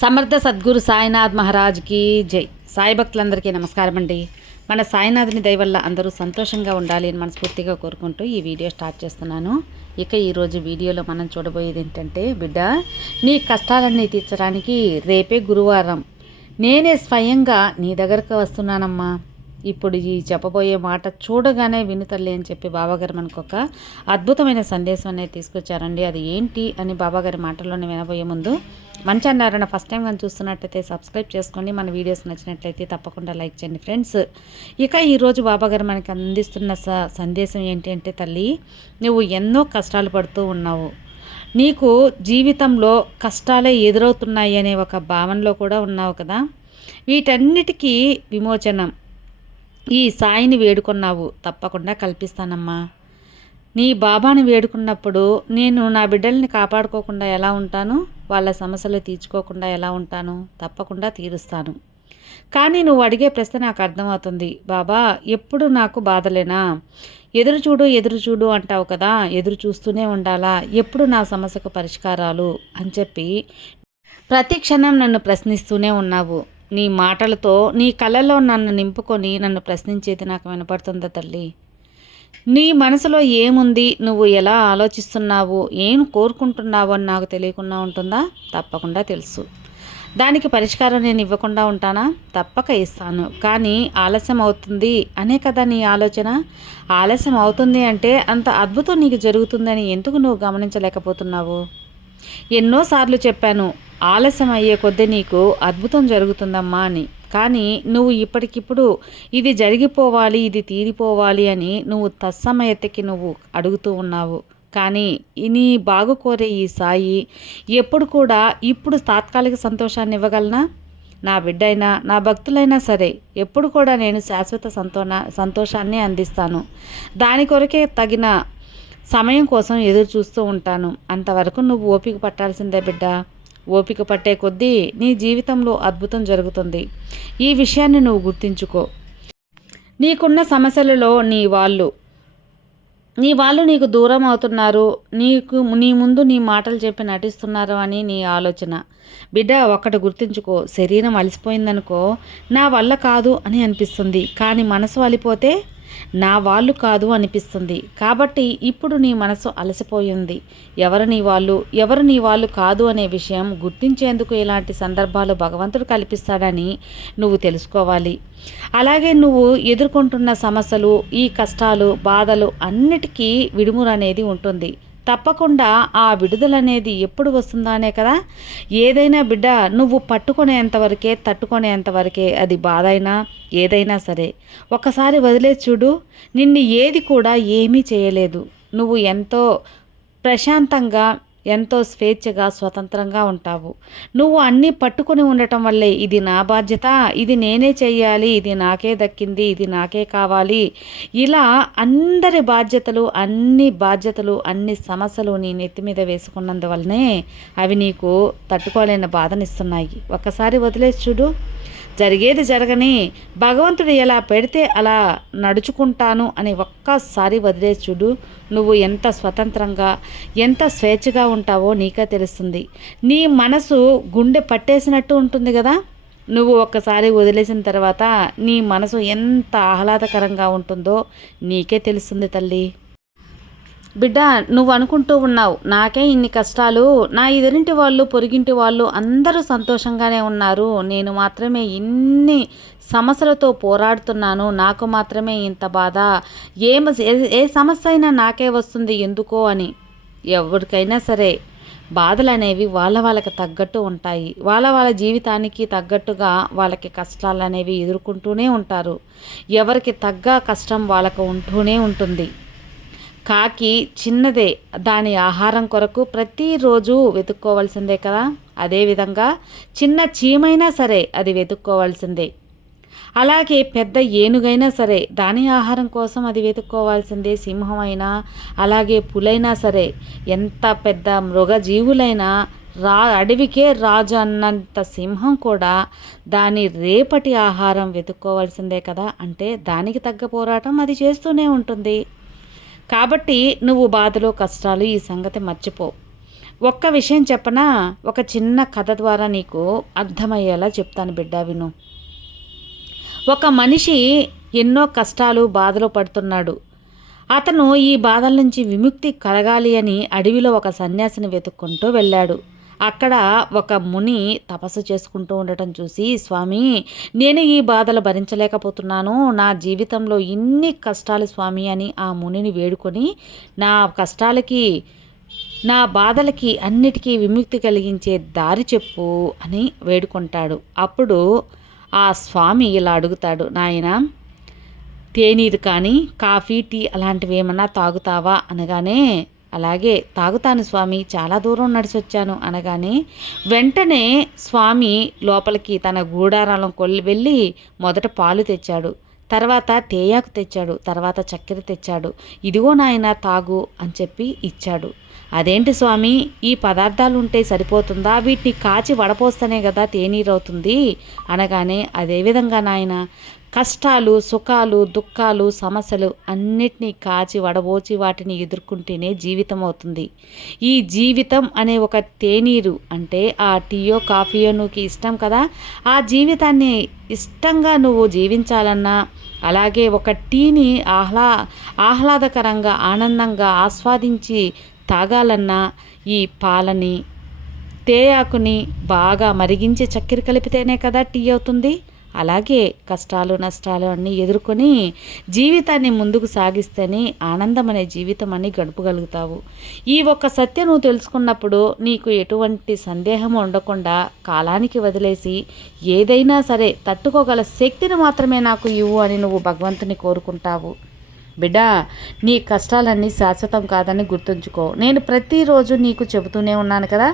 సమర్థ సద్గురు సాయినాథ్ మహారాజ్కి జై. సాయి భక్తులందరికీ నమస్కారం అండి. మన సాయినాథుని దయవల్ల అందరూ సంతోషంగా ఉండాలి అని మనస్ఫూర్తిగా కోరుకుంటూ ఈ వీడియో స్టార్ట్ చేస్తున్నాను. ఇక ఈరోజు వీడియోలో మనం చూడబోయేది ఏంటంటే బిడ్డ నీ కష్టాలన్నీ తీర్చడానికి రేపే గురువారం. నేనే స్వయంగా నీ దగ్గరకు వస్తున్నానమ్మా. ఇప్పుడు ఈ చెప్పబోయే మాట చూడగానే వినుతల్లి అని చెప్పి బాబాగారు మనకు ఒక అద్భుతమైన సందేశం అనేది తీసుకొచ్చారండి. అది ఏంటి అని బాబాగారి మాటల్లోనే వినబోయే ముందు మంచి అన్నారన్న ఫస్ట్ టైం కానీ చూస్తున్నట్టయితే సబ్స్క్రైబ్ చేసుకోండి మన వీడియోస్ నచ్చినట్లయితే తప్పకుండా లైక్ చేయండి ఫ్రెండ్స్. ఇక ఈరోజు బాబాగారు మనకి అందిస్తున్న స సందేశం ఏంటి అంటే తల్లి నువ్వు ఎన్నో కష్టాలు పడుతూ ఉన్నావు. నీకు జీవితంలో కష్టాలే ఎదురవుతున్నాయి అనే ఒక భావనలో కూడా ఉన్నావు కదా. వీటన్నిటికీ విమోచనం ఈ సాయిని వేడుకున్నావు తప్పకుండా కల్పిస్తానమ్మా. నీ బాబాని వేడుకున్నప్పుడు నేను నా బిడ్డల్ని కాపాడుకోకుండా ఎలా ఉంటాను? వాళ్ళ సమస్యలు తీర్చుకోకుండా ఎలా ఉంటాను? తప్పకుండా తీరుస్తాను. కానీ నువ్వు అడిగే ప్రశ్న నాకు అర్థమవుతుంది. బాబా ఎప్పుడు నాకు బాధలేనా? ఎదురు చూడు ఎదురు చూడు అంటావు కదా ఎదురు చూస్తూనే ఉండాలా? ఎప్పుడు నా సమస్యకు పరిష్కారాలు? అని చెప్పి ప్రతి క్షణం నన్ను ప్రశ్నిస్తూనే ఉన్నావు. నీ మాటలతో నీ కళలో నన్ను నింపుకొని నన్ను ప్రశ్నించేది నాకు వినపడుతుందా తల్లి? నీ మనసులో ఏముంది? నువ్వు ఎలా ఆలోచిస్తున్నావు? ఏం కోరుకుంటున్నావు అని నాకు తెలియకుండా ఉంటుందా? తప్పకుండా తెలుసు. దానికి పరిష్కారం నేను ఇవ్వకుండా ఉంటానా? తప్పక ఇస్తాను. కానీ ఆలస్యం అవుతుంది అనే కదా నీ ఆలోచన? ఆలస్యం అవుతుంది అంటే అంత అద్భుతం నీకు జరుగుతుందని ఎందుకు నువ్వు గమనించలేకపోతున్నావు? ఎన్నోసార్లు చెప్పాను ఆలస్యం అయ్యే కొద్దీ నీకు అద్భుతం జరుగుతుందమ్మా అని. కానీ నువ్వు ఇప్పటికిప్పుడు ఇది జరిగిపోవాలి ఇది తీరిపోవాలి అని నువ్వు తత్సమయతకి నువ్వు అడుగుతూ ఉన్నావు. కానీ నీ బాగు కోరే ఈ సాయి ఎప్పుడు కూడా ఇప్పుడు తాత్కాలిక సంతోషాన్ని ఇవ్వగలనా? నా బిడ్డైనా నా భక్తులైనా సరే ఎప్పుడు కూడా నేను శాశ్వత సంతోన సంతోషాన్ని అందిస్తాను. దాని కొరకే తగిన సమయం కోసం ఎదురు చూస్తూ ఉంటాను. అంతవరకు నువ్వు ఓపిక పట్టాల్సిందే బిడ్డ. ఓపిక పట్టే కొద్దీ నీ జీవితంలో అద్భుతం జరుగుతుంది. ఈ విషయాన్ని నువ్వు గుర్తించుకో. నీకున్న సమస్యలలో నీ వాళ్ళు నీ వాళ్ళు నీకు దూరం అవుతున్నారు నీకు నీ ముందు నీ మాటలు చెప్పి నటిస్తున్నారు అని నీ ఆలోచన. బిడ్డ ఒక్కటి గుర్తుంచుకో. శరీరం అలసిపోయిందనుకో నా వల్ల కాదు అని అనిపిస్తుంది. కానీ మనసు అలిపోతే నా వాళ్ళు కాదు అనిపిస్తుంది. కాబట్టి ఇప్పుడు నీ మనసు అలసిపోయింది ఎవరు నీ వాళ్ళు ఎవరు నీ వాళ్ళు కాదు అనే విషయం గుర్తించేందుకు ఇలాంటి సందర్భాలు భగవంతుడు కల్పిస్తాడని నువ్వు తెలుసుకోవాలి. అలాగే నువ్వు ఎదుర్కొంటున్న సమస్యలు ఈ కష్టాలు బాధలు అన్నిటికీ విడుమురనేది ఉంటుంది. తప్పకుండా ఆ విడుదలనేది ఎప్పుడు వస్తుందానే కదా? ఏదైనా బిడ్డ నువ్వు పట్టుకునేంతవరకే తట్టుకునేంతవరకే అది బాధ అయినా ఏదైనా సరే. ఒకసారి వదిలే చూడు నిన్ను ఏది కూడా ఏమీ చేయలేదు. నువ్వు ఎంతో ప్రశాంతంగా ఎంతో స్వేచ్ఛగా స్వతంత్రంగా ఉంటావు. నువ్వు అన్నీ పట్టుకొని ఉండటం వల్లే ఇది నా బాధ్యత ఇది నేనే చెయ్యాలి ఇది నాకే దక్కింది ఇది నాకే కావాలి. ఇలా అందరి బాధ్యతలు అన్ని బాధ్యతలు అన్ని సమస్యలు నీ నెత్తి మీద వేసుకున్నందువల్లనే అవి నీకు తట్టుకోలేని బాధనిస్తున్నాయి. ఒక్కసారి వదిలేసి చూడు. జరిగేది జరగని భగవంతుడు ఎలా పెడితే అలా నడుచుకుంటాను అని ఒక్కసారి వదిలేసి చూడు నువ్వు ఎంత స్వతంత్రంగా ఎంత స్వేచ్ఛగా ఉంటావో నీకే తెలుస్తుంది. నీ మనసు గుండె పట్టేసినట్టు ఉంటుంది కదా? నువ్వు ఒక్కసారి వదిలేసిన తర్వాత నీ మనసు ఎంత ఆహ్లాదకరంగా ఉంటుందో నీకే తెలుస్తుంది తల్లి. బిడ్డ నువ్వు అనుకుంటూ ఉన్నావు. నాకే ఇన్ని కష్టాలు. నా ఎదురింటి వాళ్ళు పొరిగింటి వాళ్ళు అందరూ సంతోషంగానే ఉన్నారు. నేను మాత్రమే ఇన్ని సమస్యలతో పోరాడుతున్నాను. నాకు మాత్రమే ఇంత బాధ. ఏ ఏ సమస్య అయినా నాకే వస్తుంది ఎందుకో అని. ఎవరికైనా సరే. బాధలు అనేవి వాళ్ళ వాళ్ళకి తగ్గట్టు ఉంటాయి. వాళ్ళ వాళ్ళ జీవితానికి తగ్గట్టుగా వాళ్ళకి కష్టాలు అనేవి ఎదుర్కొంటూనే ఉంటారు. ఎవరికి తగ్గ కష్టం వాళ్ళకు ఉంటూనే ఉంటుంది. కాకి చిన్నదే దాని ఆహారం కొరకు ప్రతిరోజు వెతుక్కోవాల్సిందే కదా? అదేవిధంగా చిన్న చీమైనా సరే అది వెతుక్కోవాల్సిందే. అలాగే పెద్ద ఏనుగైనా సరే దాని ఆహారం కోసం అది వెతుక్కోవాల్సిందే సింహం అయినా అలాగే పులైనా సరే. ఎంత పెద్ద మృగజీవులైనా రా అడవికే రాజు అన్నంత సింహం కూడా దాని రేపటి ఆహారం వెతుక్కోవాల్సిందే కదా? అంటే దానికి తగ్గ పోరాటం అది చేస్తూనే ఉంటుంది. కాబట్టి నువ్వు బాధలు కష్టాలు ఈ సంగతి మర్చిపో. ఒక్క విషయం చెప్పనా? ఒక చిన్న కథ ద్వారా నీకు అర్థమయ్యేలా చెప్తాను బిడ్డ విను. ఒక మనిషి ఎన్నో కష్టాలు బాధలు పడుతున్నాడు. అతను ఈ బాధల నుంచి విముక్తి కలగాలి అని అడవిలో ఒక సన్యాసిని వెతుక్కుంటూ వెళ్ళాడు. అక్కడ ఒక ముని తపస్సు చేసుకుంటూ ఉండటం చూసి స్వామి నేను ఈ బాధలు భరించలేకపోతున్నాను. నా జీవితంలో ఇన్ని కష్టాలు స్వామి అని ఆ మునిని వేడుకొని నా కష్టాలకి నా బాధలకి అన్నిటికీ విముక్తి కలిగించే దారి చెప్పు అని వేడుకుంటాడు. అప్పుడు ఆ స్వామి ఇలా అడుగుతాడు నాయన తేనీరు కానీ కాఫీ టీ అలాంటివి ఏమన్నా తాగుతావా? అనగానే అలాగే తాగుతాను స్వామి చాలా దూరం నడిచి వచ్చాను అనగానే వెంటనే స్వామి లోపలికి తన గూడారాలం కొల్లి వెళ్ళి మొదట పాలు తెచ్చాడు. తర్వాత తేయాకు తెచ్చాడు తర్వాత చక్కెర తెచ్చాడు. ఇదిగో నాయన తాగు అని చెప్పి ఇచ్చాడు. అదేంటి స్వామి ఈ పదార్థాలు ఉంటే సరిపోతుందా? వీటిని కాచి వడపోస్తేనే కదా తేనీరవుతుంది అనగానే అదేవిధంగా నాయన కష్టాలు సుఖాలు దుఃఖాలు సమస్యలు అన్నిటినీ కాచి వడబోచి వాటిని ఎదుర్కొంటేనే జీవితం అవుతుంది ఈ జీవితం అనే ఒక తేనీరు అంటే ఆ టీయో కాఫీయో నువ్వు ఇష్టం కదా? ఆ జీవితాన్ని ఇష్టంగా నువ్వు జీవించాలన్నా అలాగే ఒక టీని ఆహ్లా ఆహ్లాదకరంగా ఆనందంగా ఆస్వాదించి తాగాలన్నా ఈ పాలని తేయాకుని బాగా మరిగించి చక్కెర కలిపితేనే కదా టీ అవుతుంది? అలాగే కష్టాలు నష్టాలు అన్నీ ఎదుర్కొని జీవితాన్ని ముందుకు సాగిస్తేనే ఆనందం అనే జీవితం అని గడపగలుగుతావు. ఈ ఒక్క సత్యం నువ్వు తెలుసుకున్నప్పుడు నీకు ఎటువంటి సందేహం ఉండకుండా కాలానికి వదిలేసి ఏదైనా సరే తట్టుకోగల శక్తిని మాత్రమే నాకు ఇవ్వు అని నువ్వు భగవంతుని కోరుకుంటావు. బిడ్డా నీ కష్టాలన్నీ శాశ్వతం కాదని గుర్తుంచుకో. నేను ప్రతిరోజు నీకు చెబుతూనే ఉన్నాను కదా.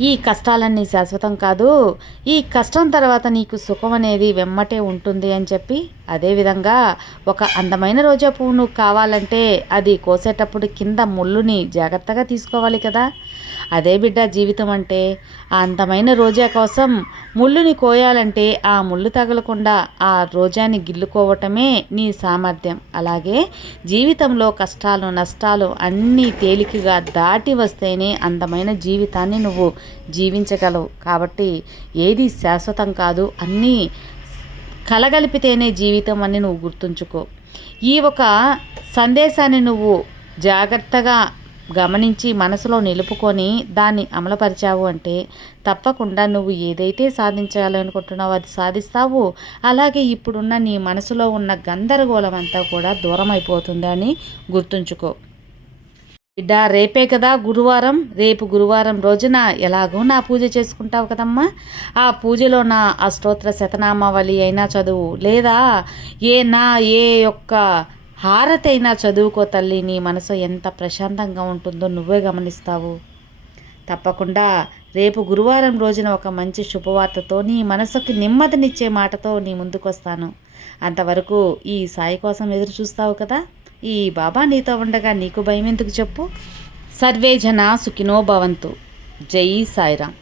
ఈ కష్టాలన్నీ శాశ్వతం కాదు. ఈ కష్టం తర్వాత నీకు సుఖం అనేది వెమ్మటే ఉంటుంది అని చెప్పి అదేవిధంగా ఒక అందమైన రోజా పువ్వు నువ్వు కావాలంటే అది కోసేటప్పుడు కింద ముళ్ళుని జాగ్రత్తగా తీసుకోవాలి కదా. అదే బిడ్డ జీవితం అంటే. ఆ అందమైన రోజా కోసం ముళ్ళుని కోయాలంటే ఆ ముళ్ళు తగలకుండా ఆ రోజాని గిల్లుకోవటమే నీ సామర్థ్యం. అలాగే జీవితంలో కష్టాలు నష్టాలు అన్నీ తేలికగా దాటి వస్తేనే అందమైన జీవితాన్ని నువ్వు జీవించగలవు. కాబట్టి ఏది శాశ్వతం కాదు అన్నీ కలగలిపితేనే జీవితం అని నువ్వు గుర్తుంచుకో. ఈ ఒక సందేశాన్ని నువ్వు జాగ్రత్తగా గమనించి మనసులో నిలుపుకొని దాన్ని అమలుపరిచావు అంటే తప్పకుండా నువ్వు ఏదైతే సాధించాలనుకుంటున్నావో అది సాధిస్తావు. అలాగే ఇప్పుడున్న నీ మనసులో ఉన్న గందరగోళం అంతా కూడా దూరం అయిపోతుందని గుర్తుంచుకో. బిడ్డ రేపే కదా గురువారం. రేపు గురువారం రోజున ఎలాగో నా పూజ చేసుకుంటావు కదమ్మా. ఆ పూజలో నా అష్టోత్తర శతనామావళి అయినా చదువు లేదా ఏ నా ఏ యొక్క హారతైనా చదువుకో తల్లి నీ మనసు ఎంత ప్రశాంతంగా ఉంటుందో నువ్వే గమనిస్తావు. తప్పకుండా రేపు గురువారం రోజున ఒక మంచి శుభవార్తతో నీ మనసుకు నెమ్మదినిచ్చే మాటతో నీ ముందుకొస్తాను. అంతవరకు ఈ సాయి కోసం ఎదురు చూస్తావు కదా? ఈ బాబా నీతో ఉండగా నీకు భయం ఎందుకు చెప్పు? సర్వే జన సుఖినో భవంతు. జై సాయిరామ్.